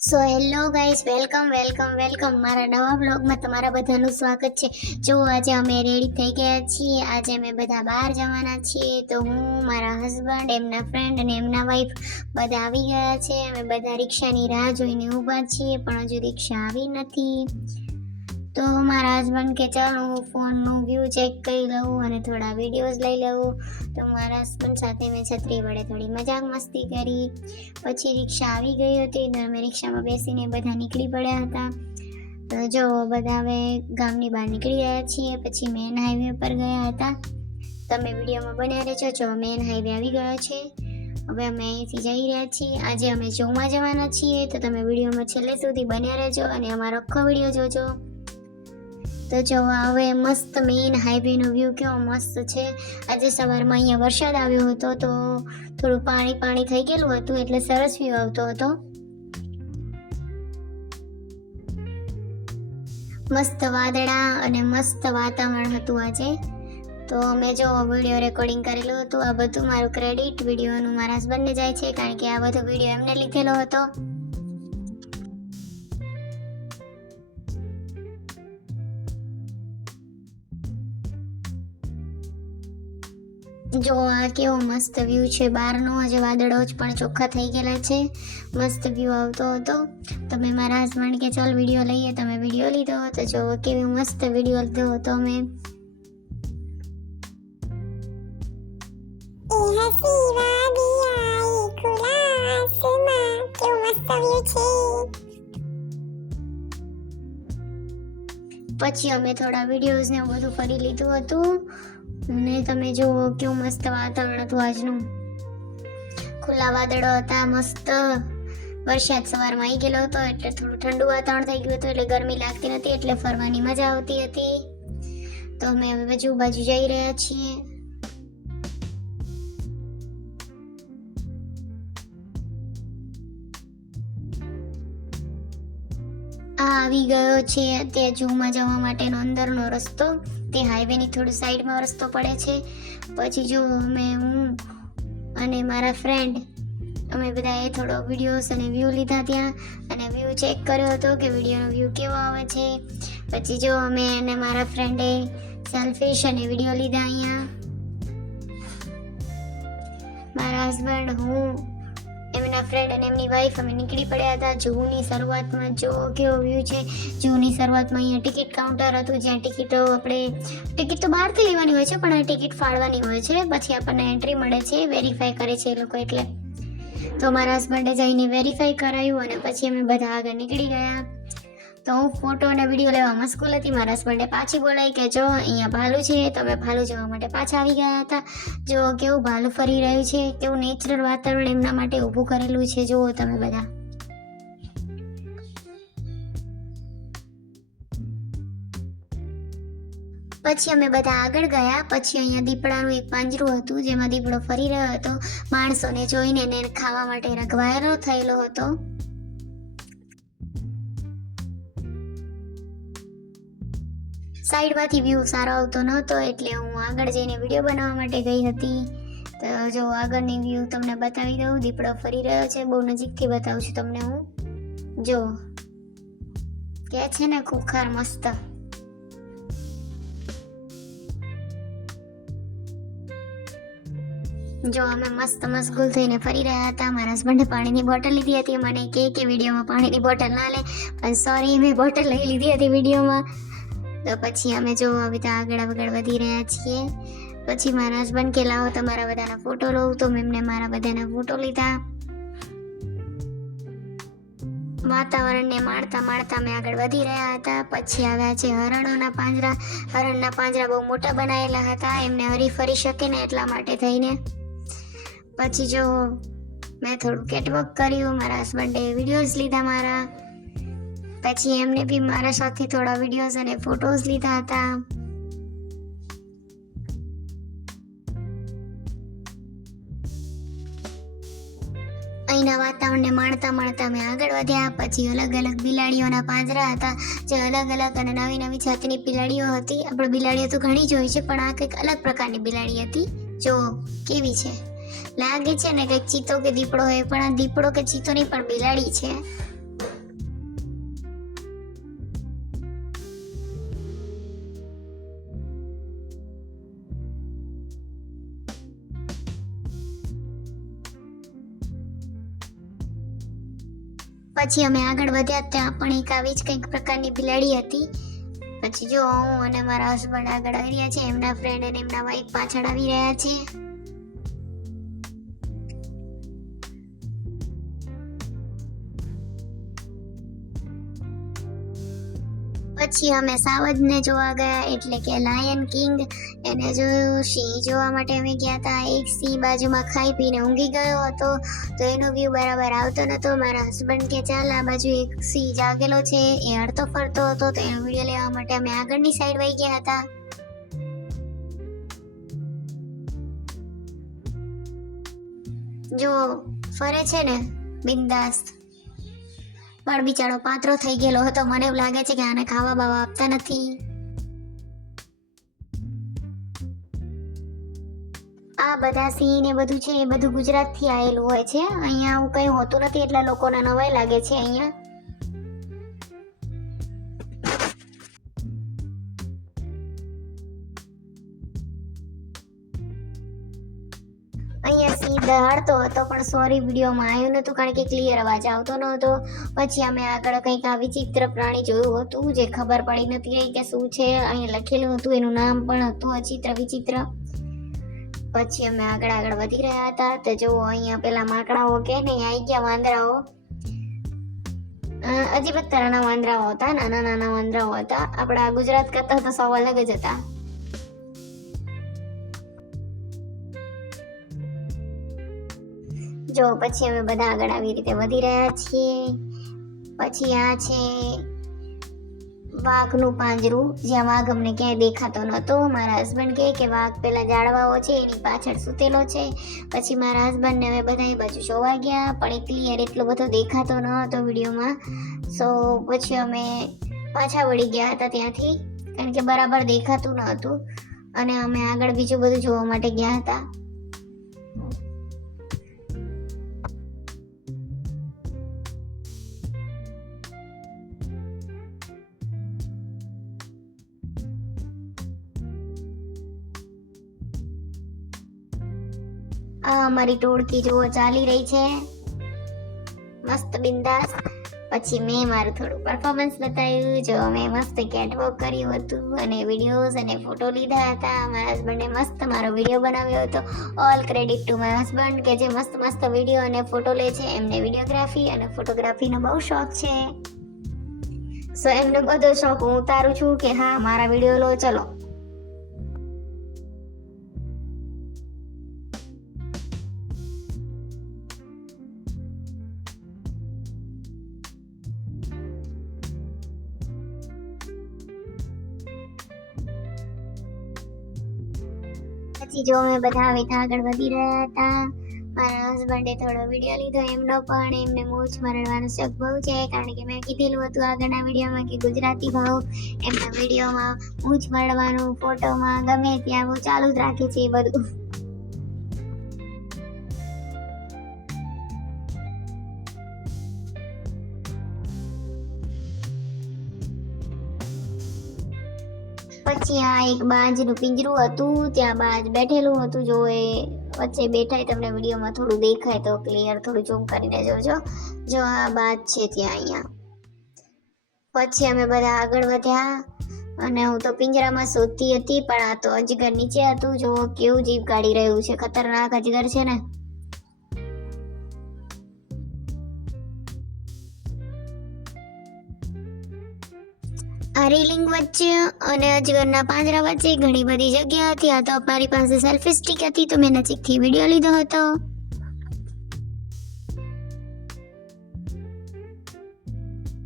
So hello guys, welcome મારા નવા બ્લોગમાં તમારા બધાનું સ્વાગત છે। જો આજે અમે રેડી થઈ ગયા છીએ। આજે અમે બધા બહાર જવાના છીએ। તો હું, મારા હસબન્ડ, એમના ફ્રેન્ડ અને એમના વાઈફ બધા આવી ગયા છે। અમે બધા રિક્ષાની રાહ જોઈને ઊભા છીએ, પણ હજુ રિક્ષા આવી નથી। તો મારા હસબન્ડ કે ચાલ હું ફોનનું વ્યૂ ચેક કરી લઉં અને થોડા વિડીયોઝ લઈ લઉં। તો મારા હસબન્ડ સાથે મેં છત્રી વડે થોડી મજાક મસ્તી કરી। પછી રિક્ષા આવી ગઈ હતી તો અમે રિક્ષામાં બેસીને બધા નીકળી પડ્યા હતા। તો જો બધા હવે ગામની બહાર નીકળી ગયા છીએ। પછી મેન હાઈવે પર ગયા હતા। તમે વિડીયોમાં બન્યા રહેજો। જો મેન હાઈવે આવી ગયો છે। હવે અમે અહીંથી જઈ રહ્યા છીએ। આજે અમે જોવા જવાના છીએ, તો તમે વિડીયોમાં છેલ્લે સુધી બન્યા રહેજો અને અમારો આખો વિડીયો જોજો। તો જો હવે મસ્ત મેઇન હાઈવેનો વ્યૂ કેવો મસ્ત છે। આજે સવારમાં અહીંયા વરસાદ આવ્યો હતો તો થોડું પાણી થઈ ગયેલું હતું, એટલે સરસ વ્યૂ આવતો હતો। મસ્ત વાદળા અને મસ્ત વાતાવરણ હતું આજે। તો મેં જો વિડીયો રેકોર્ડિંગ કરેલું હતું। આ બધું મારું ક્રેડિટ વિડીયોનું મારા હસબન્ડને જાય છે, કારણ કે આ બધો વિડીયો એમને લીધેલો હતો। જો આ કેવો મસ્ત વ્યૂ છે બહારનો। આજે વાદળો જ પણ ચોખ્ખા થઈ ગયેલા છે, મસ્ત વ્યૂ આવતો હતો। તો મેં મારા હસબન્ડ કે ચાલ વિડીયો લઈએ, તો મેં વિડીયો લીધો। તો જો કેવી મસ્ત વિડીયો લીધો હતો મેં। પછી અમે થોડા વિડીયોઝ ને એવું બધું કરી લીધું હતું અને તમે જુઓ કેવું મસ્ત વાતાવરણ હતું આજનું। ખુલ્લા વાદળો હતા, મસ્ત વરસાદ સવારમાં આવી ગયેલો હતો, એટલે થોડું ઠંડુ વાતાવરણ થઈ ગયું હતું, એટલે ગરમી લાગતી નથી, એટલે ફરવાની મજા આવતી હતી। તો અમે હવે બાજુ જઈ રહ્યા છીએ। આ આવી ગયો છે તે ઝૂમાં જવા માટેનો અંદરનો રસ્તો। તે હાઈવેની થોડી સાઈડમાં રસ્તો પડે છે। પછી જો હું અને મારા ફ્રેન્ડ અમે બધાએ થોડો વિડીયોઝ અને વ્યૂ લીધા ત્યાં, અને વ્યૂ ચેક કર્યો હતો કે વિડીયોનો વ્યૂ કેવો આવે છે। પછી જો અમે અને મારા ફ્રેન્ડે સેલ્ફીશ અને વિડીયો લીધા અહીંયા। મારા હસબન્ડ, હું, એમના ફ્રેન્ડ અને એમની વાઈફ અમે નીકળી પડ્યા હતા ઝૂની શરૂઆતમાં। જો કેવો વ્યૂ છે ઝૂની શરૂઆતમાં। અહીંયા ટિકિટ કાઉન્ટર હતું, જ્યાં ટિકિટ તો બહારથી લેવાની હોય છે, પણ આ ટિકિટ ફાળવાની હોય છે, પછી આપણને એન્ટ્રી મળે છે, વેરીફાઈ કરે છે એ લોકો। એટલે તો મારા હસબન્ડે જઈને વેરીફાઈ કરાવ્યું અને પછી અમે બધા આગળ નીકળી ગયા। તો હું ફોટો અને વિડીયો લેવા મશગુલ હતી। મારા હસબન્ડે પાછી બોલાવી કે જો અહીંયા ભાલું છે, તો અમે ભાલું જોવા માટે પાછા આવી ગયા હતા। જો કેવું ભાલું ફરી રહ્યું છે, કેવું નેચરલ વાતાવરણ એમના માટે ઊભું કરેલું છે, જુઓ તમે બધા। પછી અમે બધા આગળ ગયા। પછી અહીંયા દીપડાનું એક પાંજરું હતું, જેમાં દીપડો ફરી રહ્યો હતો, માણસોને જોઈને એને ખાવા માટે રઘવાયેલો થયેલો હતો। સાઈડમાંથી વ્યૂ સારો આવતો નહોતો, એટલે હું આગળ જઈને વિડીયો બનાવવા માટે ગઈ હતી। તો જો આગળની વ્યૂ તમને બતાવી દઉં। દીપડો ફરી રહ્યો છે, બહુ નજીકથી બતાવું છું તમને હું। જો કે છે ને ખુખાર મસ્ત। જો અમે મસ્ત મશગુલ થઈને ફરી રહ્યા હતા। મારા હસબન્ડે પાણીની બોટલ લીધી હતી। મને કે વિડીયોમાં પાણીની બોટલ ના લે, પણ સોરી, મેં બોટલ લઈ લીધી હતી વિડીયોમાં। તો પછી અમે જો હવે તો આગળ વધી રહ્યા છીએ। પછી મારા હસબન્ડ કે લાવો તમારા બધાના ફોટો લઉં, તો મેં એમને મારા બધાના ફોટો લીધા। વાતાવરણને માણતા મેં આગળ વધી રહ્યા હતા। પછી આવ્યા છે હરણોના પાંજરા। હરણના પાંજરા બહુ મોટા બનાવેલા હતા, એમને હરી ફરી શકે ને એટલા માટે થઈને। પછી જો મેં થોડું કેટવોક કર્યું, મારા હસબન્ડે વિડીયોઝ લીધા મારા। પછી એમને બી મારા સાથે થોડા વિડીયોઝ અને ફોટોઝ લીધા હતા। અહીંના વાતાવરણને માણતા મેં આગળ વધ્યા। પછી અલગ અલગ બિલાડીઓના પાંજરા હતા, જે અલગ અને નવી જાતની બિલાડીઓ હતી। આપણે બિલાડીઓ તો ઘણી જ હોય છે, પણ આ કંઈક અલગ પ્રકારની બિલાડી હતી। જો કેવી છે, લાગે છે ને કંઈક ચીતો કે દીપડો હોય, પણ આ દીપડો કે ચીતો નહીં, પણ બિલાડી છે। પછી અમે આગળ વધ્યા ત્યાં પણ એક આવી જ કંઈક પ્રકારની બિલાડી હતી. પછી જો હું અને મારા હસબન્ડ આગળ આવી રહ્યા છે, એમના ફ્રેન્ડ અને એમના વાઈફ પાછળ આવી રહ્યા છે. પછી અમે સાવજને જોવા ગયા, એટલે કે લાયન કિંગ એને જોયું. સિંહ જોવા માટે અમે ગયા હતા. એક સિંહ બાજુમાં ખાઈ પીને ઊંઘી ગયો હતો, તો એનો વ્યૂ બરાબર આવતો નતો. મારા હસબન્ડ કે ચાલ આ બાજુ એક સિંહ જાગેલો છે, એ હરતો ફરતો હતો, તો એનો વિડીયો લેવા માટે અમે આગળની સાઈડ વહી ગયા હતા. જો ફરે છે ને બિંદાસ, પણ બિચારો પાતળો થઈ ગયેલો હતો. મને એવું લાગે છે કે આને ખાવા બાવા આપતા નથી. આ બધા સિંહ ને બધું છે એ બધું ગુજરાતથી આવેલું હોય છે. અહીંયા આવું કંઈ હોતું નથી, એટલે લોકોને નવાઈ લાગે છે. અહીંયા સિંહ દહાડતો હતો, પણ સોરી વિડીયોમાં આવ્યું નહોતું કારણ કે ક્લિયર અવાજ આવતો નહોતો. પછી અમે આગળ કંઈક આ વિચિત્ર પ્રાણી જોયું હતું, જે ખબર પડી નથી રહી કે શું છે. અહીંયા લખેલું હતું, એનું નામ પણ હતું અચિત્ર વિચિત્ર. પછી અમે આગળ વધી રહ્યા હતા, તો જો અહીંયા પેલા માકડાઓ કે ને આવી ગયા, વાંદરાઓ. અજીબ જ તરહના વાંદરાઓ હતા, નાના નાના વાંદરાઓ હતા. આપણા ગુજરાત કરતા તો સૌ અલગ જ હતા. જો પછી અમે બધા આગળ આવી રીતે વધી રહ્યા છીએ. પછી આ છે વાઘનું પાંજરું, જ્યાં વાઘ અમને ક્યાંય દેખાતો નહોતો. મારા હસબન્ડ કહે કે વાઘ પેલા ઝાડવાઓ છે એની પાછળ સૂતેલો છે. પછી મારા હસબન્ડને અમે બધા એ બાજુ જોવા ગયા, પણ એ ક્લિયર એટલો બધો દેખાતો ન હતો વિડીયોમાં. સો પછી અમે પાછા વળી ગયા હતા ત્યાંથી, કારણ કે બરાબર દેખાતું ન હતું. અને અમે આગળ બીજું બધું જોવા માટે ગયા હતા. આ અમારી ટોળકી જુઓ ચાલી રહી છે મસ્ત બિંદાસ. પછી મેં મારું થોડું પરફોર્મન્સ બતાવ્યું. જો મેં મસ્ત કેટવોક કર્યું હતું અને વિડીયોઝ અને ફોટો લીધા હતા. મારા હસબન્ડે મસ્ત મારો વિડીયો બનાવ્યો હતો. ઓલ ક્રેડિટ ટુ મારા હસબન્ડ કે જે મસ્ત મસ્ત વિડીયો અને ફોટો લે છે. એમને વિડીયોગ્રાફી અને ફોટોગ્રાફીનો બહુ શોખ છે. સો એમનો બધો શોખ હું ઉતારું છું કે હા મારા વિડીયો લો ચલો. પછી જો અમે બધા આવી આગળ વધી રહ્યા હતા. મારા હસબન્ડે થોડો વિડીયો લીધો એમનો પણ. એમને મૂછ મરડવાનો શોખ બહુ છે, કારણ કે મેં કીધેલું હતું આગળના વિડીયોમાં કે ગુજરાતી ભાવ એમના વિડીયોમાં મૂછ મરડવાનું, ફોટોમાં ગમે ત્યાં બહુ ચાલુ જ રાખે છે એ બધું. પછી આ એક બાજનું પિંજરું હતું, ત્યાં બાજ બેઠેલું હતું. જો એ વચ્ચે બેઠા, તમને વિડીયોમાં થોડું દેખાય તો ક્લિયર થોડું ઝૂમ કરીને જોજો. જો આ બાજ છે ત્યાં અહીંયા. પછી અમે બધા આગળ વધ્યા અને હું તો પિંજરામાં શોધતી હતી, પણ આ તો અજગર નીચે હતું. જો કેવું જીભ કાઢી રહ્યું છે, ખતરનાક અજગર છે ને. આ રેલિંગ વચ્ચે અને અજગરના પાંજરા વચ્ચે ઘણી બધી જગ્યા હતી. આ તો અમારી પાસે સેલ્ફી સ્ટિક હતી, તો મેં નજીકથી વિડીયો લીધો હતો.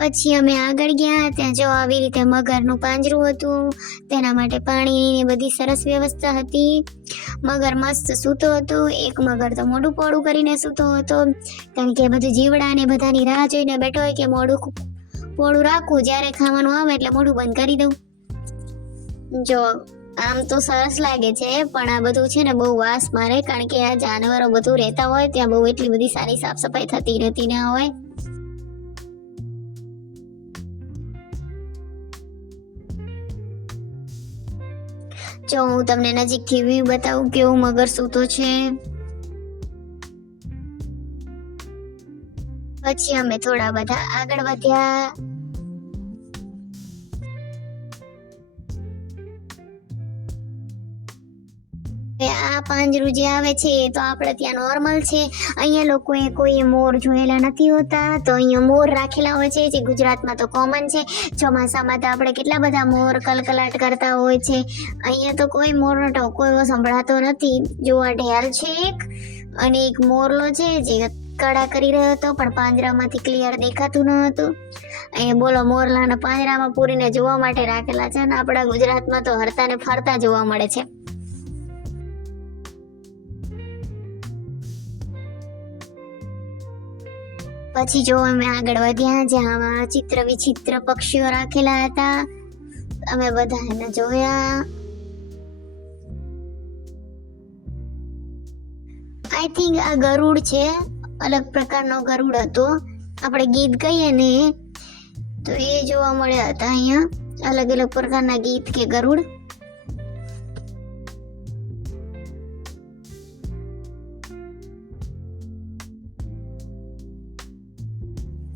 પછી અમે આગળ ગયા, ત્યાં જો આવી રીતે મગરનું પાંજરું હતું. તેના માટે પાણીની બધી સરસ વ્યવસ્થા હતી. મગર મસ્ત સૂતો હતો. એક મગર તો મોઢું પોળું કરીને સૂતો હતો, કારણ કે બધું જીવડા ને બધાની રાહ જોઈને બેઠો હોય કે મોઢું પોળું રાખવું, જ્યારે ખાવાનું આવે એટલે મોઢું બંધ કરી દઉં. જો આમ તો સરસ લાગે છે, પણ આ બધું છે ને બહુ વાસ મારે, કારણ કે આ જાનવરો બધું રહેતા હોય ત્યાં બહુ એટલી બધી સારી સાફ સફાઈ થતી રહેતી ના હોય. જો હું તમને નજીકથી વ્યૂ બતાવું કેવું મગર સૂતો છે. પછી અમે થોડા બધા આગળ વધ્યા. આ પાંજરું જે આવે છે એ તો આપણે ત્યાં નોર્મલ છે. અહીંયા લોકોએ કોઈ મોર જોયેલા નથી હોતા, તો અહીંયા મોર રાખેલા હોય છે, જે ગુજરાતમાં તો કોમન છે. ચોમાસામાં તો આપણે કેટલા બધા મોર કલકલાટ કરતા હોય છે. અહીંયા તો કોઈ મોરનો ટોકો એવો સંભળાતો નથી. જો આ ઢેલ છે એક, અને એક મોરલો છે જે કડા કરી રહ્યો હતો, પણ પાંજરામાંથી ક્લિયર દેખાતું ન હતું. અહીંયા બોલો મોરલાના પાંજરામાં પૂરીને જોવા માટે રાખેલા છે, અને આપણા ગુજરાતમાં તો હરતા ને ફરતા જોવા મળે છે. પછી જો અમે આગળ વધ્યા, જ્યાં ચિત્ર વિચિત્ર પક્ષીઓ રાખેલા હતા. અમે બધા એને જોયા. આઈ થિંક આ ગરુડ છે, અલગ પ્રકારનો ગરુડ હતો. આપણે ગીત કહીએ ને તો એ જોવા મળ્યા હતા અહીંયા, અલગ અલગ પ્રકારના ગીત કે ગરુડ.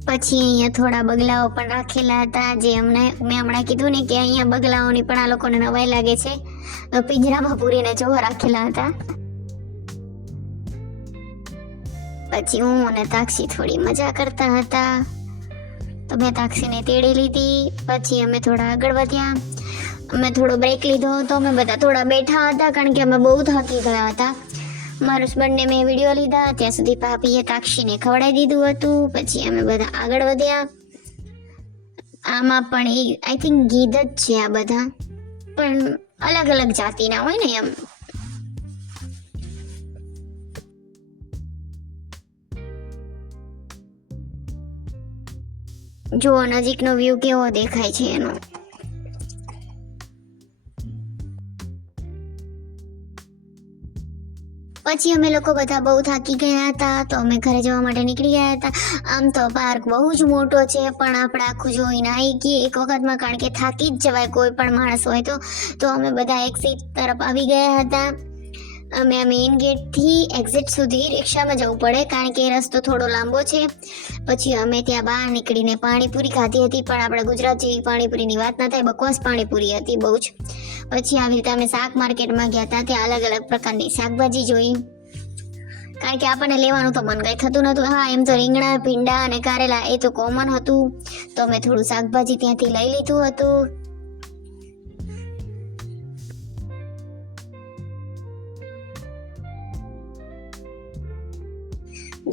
પછી અહીંયા થોડા બગલાઓ પણ રાખેલા હતા, જે મેં હમણાં કીધું ને કે અહીંયા બગલાઓની પણ આ લોકોને નવાઈ લાગે છે, પિંજરામાં પૂરીને જોવા રાખેલા હતા. પછી હું અને તાક્ષી થોડી મજા કરતા હતા, તો મેં તાક્ષીને તેડી લીધી. પછી અમે થોડા આગળ વધ્યા, અમે થોડો બ્રેક લીધો, તો અમે બધા થોડા બેઠા હતા, કારણ કે અમે બહુ થાકી ગયા હતા. મારા હસબન્ડને મેં વિડીયો લીધા, ત્યાં સુધી ભાભીએ તાક્ષીને ખવડાવી દીધું હતું. પછી અમે બધા આગળ વધ્યા. આમાં પણ એ આઈ થિંક ગીધ જ છે, આ બધા પણ અલગ અલગ જાતિના હોય ને એમ. જો નજીકનો વ્યૂ કેવો દેખાય છે એનો. પછી અમે લોકો બધા બહુ થાકી ગયા હતા, તો અમે ઘરે જવા માટે નીકળી ગયા હતા. આમ તો પાર્ક બહુ જ મોટો છે, પણ આપણે આખું જોઈને આવી ગઈએ એક વખતમાં, કારણ કે થાકી જ જવાય કોઈ પણ માણસ હોય તો અમે બધા એક્ઝિટ તરફ આવી ગયા હતા. અમે મેઇન ગેટથી એક્ઝિટ સુધી રિક્ષામાં જવું પડે, કારણ કે રસ્તો થોડો લાંબો છે. પછી અમે ત્યાં બહાર નીકળીને પાણીપુરી ખાધી હતી, પણ આપણે ગુજરાત જેવી પાણીપુરીની વાત ના થાય, બકવાસ પાણીપુરી હતી બહુ જ. પછી આવી રીતે અમે શાક માર્કેટમાં ગયા હતા, ત્યાં અલગ અલગ પ્રકારની શાકભાજી જોઈ, કારણ કે આપણને લેવાનું તો મન કંઈ થતું નહોતું. હા, એમ તો રીંગણા, ભીંડા અને કારેલા એ તો કોમન હતું, તો અમે થોડું શાકભાજી ત્યાંથી લઈ લીધું હતું.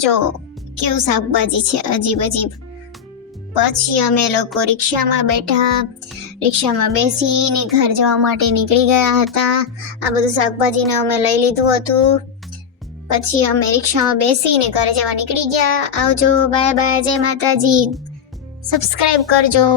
જો કેવું શાકભાજી છે, અજીબ અજીબ. પછી અમે લોકો રિક્ષામાં બેઠા, રિક્ષામાં બેસીને ઘર જવા માટે નીકળી ગયા હતા. આ બધું શાકભાજીને અમે લઈ લીધું હતું. પછી અમે રિક્ષામાં બેસીને ઘરે જવા નીકળી ગયા. આવજો, બાય બાય, જય માતાજી. સબસ્ક્રાઇબ કરજો.